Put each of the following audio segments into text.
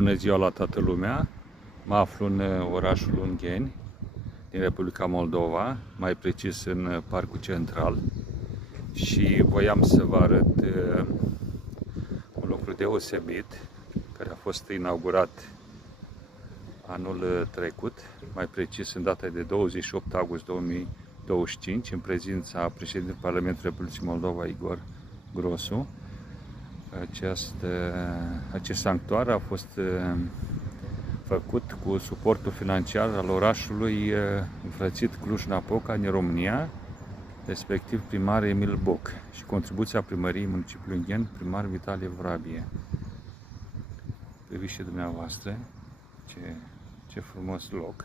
Bună ziua la toată lumea! Mă aflu în orașul Ungheni, din Republica Moldova, mai precis în Parcul Central, și voiam să vă arăt un lucru deosebit care a fost inaugurat anul trecut, mai precis în data de 28 august 2025, în prezența președintelui Parlamentului Republicii Moldova, Igor Grosu. Acest sanctuar a fost făcut cu suportul financiar al orașului înfrățit Cluj-Napoca din România, respectiv primar Emil Boc, și contribuția primăriei municipiului Ungheni, primar Vitalie Vrabie. Priviți și dumneavoastră ce frumos loc!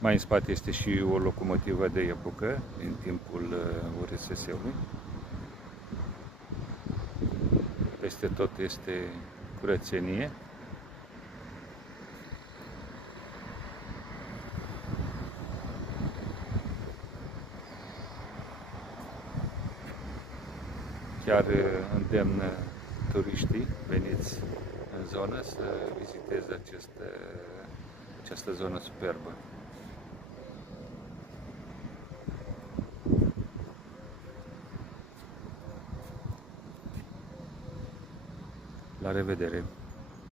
Mai în spate este și o locomotivă de epocă din timpul URSS-ului. Peste tot este curățenie. Chiar îndemn turiștii veniți în zonă să viziteze această zonă superbă. La revedere!